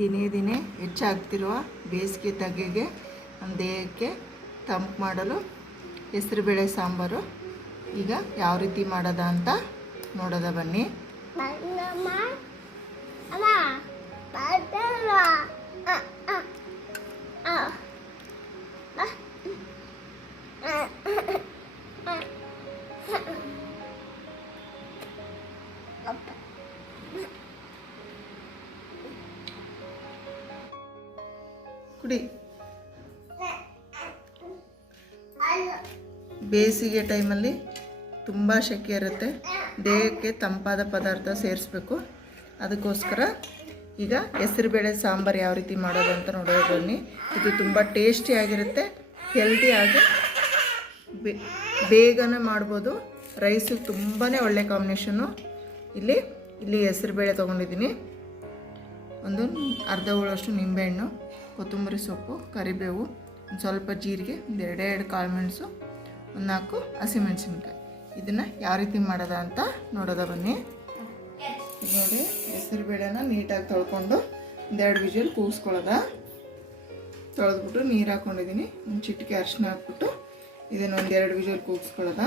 ದಿನೇ ದಿನೇ ಹೆಚ್ಚಾಗ್ತಿರುವ ಬೇಸಿಗೆ ತಗ್ಗಿಗೆ ನಮ್ಮ ದೇಹಕ್ಕೆ ತಂಪು ಮಾಡಲು ಹೆಸರುಬೇಳೆ ಸಾಂಬಾರು ಈಗ ಯಾವ ರೀತಿ ಮಾಡೋದ ಅಂತ ನೋಡೋದ ಬನ್ನಿ. ಕುಡಿ. ಬೇಸಿಗೆ ಟೈಮಲ್ಲಿ ತುಂಬ ಸೆಕೆ ಇರುತ್ತೆ, ದೇಹಕ್ಕೆ ತಂಪಾದ ಪದಾರ್ಥ ಸೇರಿಸ್ಬೇಕು. ಅದಕ್ಕೋಸ್ಕರ ಈಗ ಹೆಸರುಬೇಳೆ ಸಾಂಬಾರು ಯಾವ ರೀತಿ ಮಾಡೋದು ಅಂತ ನೋಡೋದು ಬನ್ನಿ. ಇದು ತುಂಬ ಟೇಸ್ಟಿಯಾಗಿರುತ್ತೆ, ಹೆಲ್ದಿಯಾಗಿ ಬೇಗನೆ ಮಾಡ್ಬೋದು. ರೈಸು ತುಂಬಾ ಒಳ್ಳೆ ಕಾಂಬಿನೇಷನ್ನು. ಇಲ್ಲಿ ಹೆಸರುಬೇಳೆ ತೊಗೊಂಡಿದ್ದೀನಿ, ಒಂದು ಅರ್ಧ ಹೋಳಷ್ಟು ನಿಂಬೆಹಣ್ಣು, ಕೊತ್ತಂಬರಿ ಸೊಪ್ಪು, ಕರಿಬೇವು, ಒಂದು ಸ್ವಲ್ಪ ಜೀರಿಗೆ, ಒಂದು ಎರಡೆರಡು ಕಾಳು ಮೆಣಸು, ಒಂದು 4 ಹಸಿಮೆಣಸಿನ್ಕಾಯಿ. ಇದನ್ನು ಯಾವ ರೀತಿ ಮಾಡೋದ ಅಂತ ನೋಡೋದ ಬನ್ನಿ. ನೋಡಿ, ಹೆಸರುಬೇಳೆನ ನೀಟಾಗಿ ತೊಳ್ಕೊಂಡು ಒಂದೆರಡು ವಿಜಿಲ್ ಕೂಗಿಸ್ಕೊಳ್ಳೋದ. ತೊಳೆದ್ಬಿಟ್ಟು ನೀರು ಹಾಕ್ಕೊಂಡಿದ್ದೀನಿ, ಒಂದು ಚಿಟಿಕೆ ಅರಿಶಿನ ಹಾಕ್ಬಿಟ್ಟು ಇದನ್ನು ಒಂದೆರಡು ವಿಜಿಲ್ ಕೂಗಿಸ್ಕೊಳ್ಳೋದ.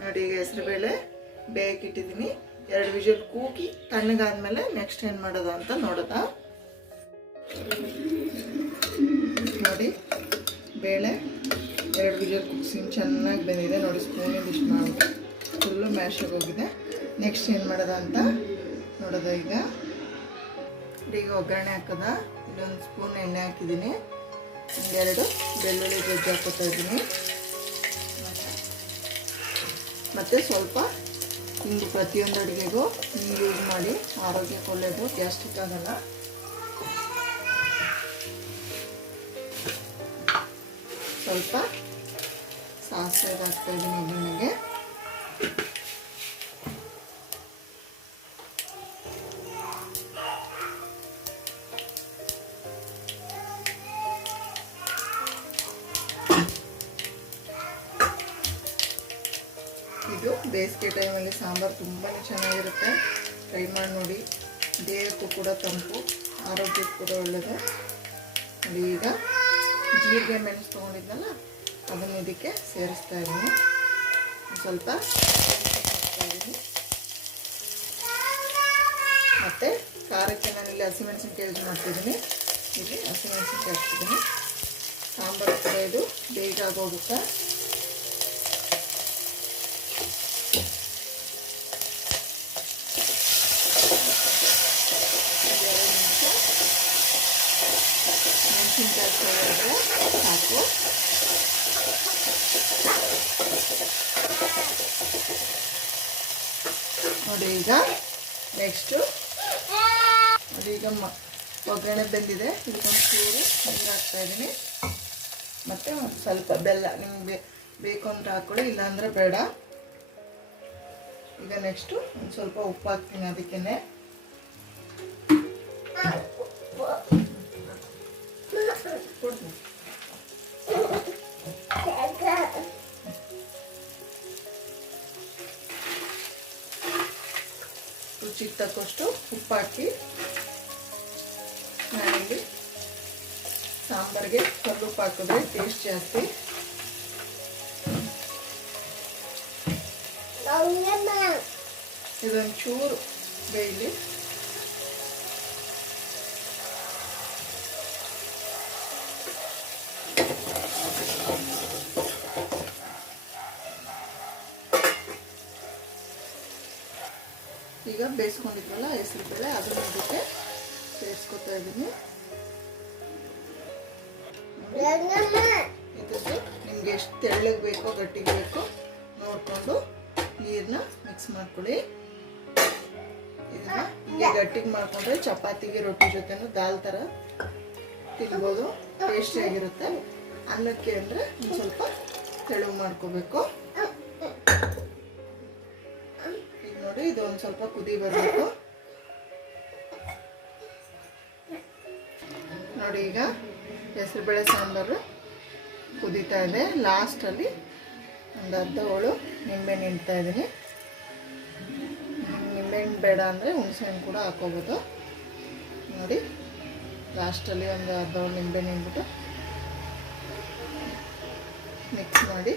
ನೋಡಿ, ಈಗ ಹೆಸರುಬೇಳೆ ಬೇಯಕ್ಕಿಟ್ಟಿದ್ದೀನಿ. 2 ವಿಜಿಲ್ ಕೂಗಿ ತಣ್ಣಗಾದ್ಮೇಲೆ ನೆಕ್ಸ್ಟ್ ಏನು ಮಾಡೋದ ಅಂತ ನೋಡೋದ. ನೋಡಿ, ಬೇಳೆ 2 ವಿಜಿಲ್ ಕೂಗಿಸಿ ಚೆನ್ನಾಗಿ ಬೆಂದಿದೆ. ನೋಡಿ, ಸ್ಪೂನಿಂದ ಇಷ್ಟು ಮಾಡಿಬಿಟ್ಟು ಫುಲ್ಲು ಮ್ಯಾಶ್ ಆಗೋಗಿದೆ. ನೆಕ್ಸ್ಟ್ ಏನು ಮಾಡೋದ ಅಂತ ನೋಡೋದ. ಈಗ ಒಗ್ಗರಣೆ ಹಾಕೋದ. ಇಲ್ಲೊಂದು ಸ್ಪೂನ್ ಎಣ್ಣೆ ಹಾಕಿದ್ದೀನಿ, 2 ಬೆಳ್ಳುಳ್ಳಿ ಜಜ್ಜಿ ಹಾಕೋತಾ ಇದ್ದೀನಿ, ಮತ್ತು ಸ್ವಲ್ಪ ಹಿಂಗೆ. ಪ್ರತಿಯೊಂದು ಅಡುಗೆಗೂ ಹಿಂಗೆ ಯೂಸ್ ಮಾಡಿ, ಆರೋಗ್ಯಕ್ಕೆ ಒಳ್ಳೆಯದು, ಗ್ಯಾಸ್ಟ್ರಿಕ್ ಆಗಲ್ಲ. ಸ್ವಲ್ಪ ಸಾಸಿವೆ ಹಾಕ್ತಾ ಇದ್ದೀನಿ ಒಗ್ಗರಣೆಗೆ. ಇದು ಬೇಸಿಗೆ ಟೈಮಲ್ಲಿ ಸಾಂಬಾರು ತುಂಬಾ ಚೆನ್ನಾಗಿರುತ್ತೆ, ಟ್ರೈ ಮಾಡಿ ನೋಡಿ. ದೇಹಕ್ಕೂ ಕೂಡ ತಂಪು, ಆರೋಗ್ಯಕ್ಕೂ ಕೂಡ ಒಳ್ಳೆಯದು. ನೋಡಿ, ಈಗ ಜೀರಿಗೆ ಮೆಣಸು ತೊಗೊಂಡಿದ್ನಲ್ಲ ಅದನ್ನು ಇದಕ್ಕೆ ಸೇರಿಸ್ತಾ ಇದ್ದೀನಿ. ಸ್ವಲ್ಪ ಮತ್ತು ಖಾರಕ್ಕೆ ನಾನಿಲ್ಲಿ ಹಸಿಮೆಣಸಿನ್ಕಾಯಿ ಯೂಸ್ ಮಾಡ್ತಿದ್ದೀನಿ. ಇಲ್ಲಿ ಹಸಿಮೆಣಸಿನ್ಕಾಯಿ ಹಾಕ್ತಿದ್ದೀನಿ. ಸಾಂಬಾರು ಕೂಡ ಇದು ಬೇಗ ಆಗೋಗುತ್ತೆ. ಮೆಣಸಿನ್ಕಾಯಿ ಸಾಕು. ನೋಡಿ, ಈಗ ನೆಕ್ಸ್ಟು ನೋಡಿ, ಈಗ ಒಗ್ಗರಣೆ ಬೆಂದಿದೆ. ಇದಕ್ಕೊಂದು ಚೂರು ನೀರು ಹಾಕ್ತಾಯಿದ್ದೀನಿ, ಮತ್ತು ಒಂದು ಸ್ವಲ್ಪ ಬೆಲ್ಲ ನಿಮಗೆ ಬೇಕು ಅಂತ ಹಾಕ್ಕೊಳ್ಳಿ, ಇಲ್ಲಾಂದರೆ ಬೇಡ. ಈಗ ನೆಕ್ಸ್ಟು ಒಂದು ಸ್ವಲ್ಪ ಉಪ್ಪು ಹಾಕ್ತೀನಿ. ಅದಕ್ಕೇ ರುಚಿಗೆ ತಕ್ಕಷ್ಟು ಉಪ್ಪು ಹಾಕಿ, ನಾನಿಲ್ಲಿ ಸಾಂಬಾರಿಗೆ ಕಲ್ಲುಪ್ಪು ಹಾಕಿದ್ರೆ ಟೇಸ್ಟ್ ಜಾಸ್ತಿ. ಇದೊಂದು ಚೂರು ಬೇಯಲಿ. ಈಗ ಬೇಯಿಸ್ಕೊಂಡಿದ್ವಲ್ಲ ಹೆಸರುಬೇಳೆ, ಅದನ್ನು ಇದಕ್ಕೆ ಸೇರಿಸ್ಕೊತಾ ಇದ್ದೀನಿ. ಇದಕ್ಕೆ ನಿಮ್ಗೆ ಎಷ್ಟು ತೆಳ್ಳಗೆ ಬೇಕೋ ಗಟ್ಟಿಗೆ ಬೇಕೋ ನೋಡಿಕೊಂಡು ನೀರನ್ನ ಮಿಕ್ಸ್ ಮಾಡ್ಕೊಳ್ಳಿ. ಇದನ್ನ ಹೀಗೆ ಗಟ್ಟಿಗೆ ಮಾಡಿಕೊಂಡ್ರೆ ಚಪಾತಿಗೆ ರೊಟ್ಟಿ ಜೊತೆನೂ ದಾಲ್ ಥರ ತಿನ್ಬೋದು, ಟೇಸ್ಟಿಯಾಗಿರುತ್ತೆ. ಅನ್ನಕ್ಕೆ ಅಂದರೆ ಒಂದು ಸ್ವಲ್ಪ ತೆಳು ಮಾಡ್ಕೋಬೇಕು. ಈಗ ನೋಡಿ, ಇದು ಒಂದು ಸ್ವಲ್ಪ ಕುದಿ ಬರಬೇಕು. ನೋಡಿ, ಈಗ ಹೆಸರುಬೇಳೆ ಸಾಂಬಾರು ಕುದೀತಾ ಇದೆ. ಲಾಸ್ಟಲ್ಲಿ ಒಂದು ಅರ್ಧ ಹೋಳು ನಿಂಬೆಹಣ್ಣು ಹಿಂಡ್ತಾ ಇದ್ದೀನಿ. ನಿಂಬೆಹಣ್ಣು ಬೇಡ ಅಂದರೆ ಹುಣಸೆಹಣ್ಣು ಕೂಡ ಹಾಕೋಬೋದು. ನೋಡಿ, ಲಾಸ್ಟಲ್ಲಿ ಒಂದು ಅರ್ಧ ಹೋಳು ನಿಂಬೆಹಣ್ಣು ಹಿಂಡ್ಬಿಟ್ಟು ಮಿಕ್ಸ್ ಮಾಡಿ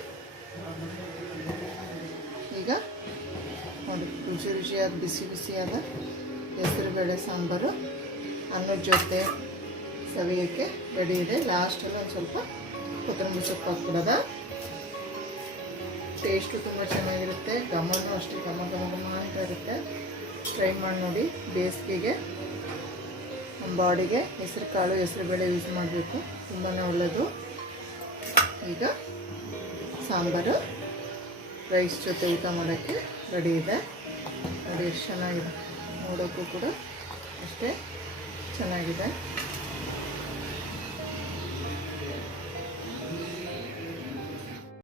ಈಗ ನೋಡಿ ರುಚಿಯಾದ ಬಿಸಿಯಾದ ಹೆಸರುಬೇಳೆ ಸಾಂಬಾರು ಅನ್ನದ ಜೊತೆ ಸವಿಯೋಕ್ಕೆ ರೆಡಿ ಇದೆ. ಲಾಸ್ಟಲ್ಲಿ ಒಂದು ಸ್ವಲ್ಪ ಕೊತ್ತಂಬರಿ ಸೊಪ್ಪು ಹಾಕ್ಬಿಡೋದ. ಟೇಸ್ಟು ತುಂಬ ಚೆನ್ನಾಗಿರುತ್ತೆ, ಘಮನೂ ಅಷ್ಟೇ ಘಮ ಅಂತ ಇರುತ್ತೆ. ಟ್ರೈ ಮಾಡಿ ನೋಡಿ. ಬೇಸಿಗೆಗೆ ನಮ್ಮ ಬಾಡಿಗೆ ಹೆಸರು ಕಾಳು ಹೆಸರುಬೇಳೆ ಯೂಸ್ ಮಾಡಬೇಕು, ತುಂಬಾ ಒಳ್ಳೆಯದು. ಈಗ ಸಾಂಬಾರು ರೈಸ್ ಜೊತೆ ಊಟ ಮಾಡೋಕ್ಕೆ ರೆಡಿ ಇದೆ. ನೋಡಿ ಎಷ್ಟು ಚೆನ್ನಾಗಿದೆ, ನೋಡೋಕ್ಕೂ ಕೂಡ ಅಷ್ಟೇ ಚೆನ್ನಾಗಿದೆ.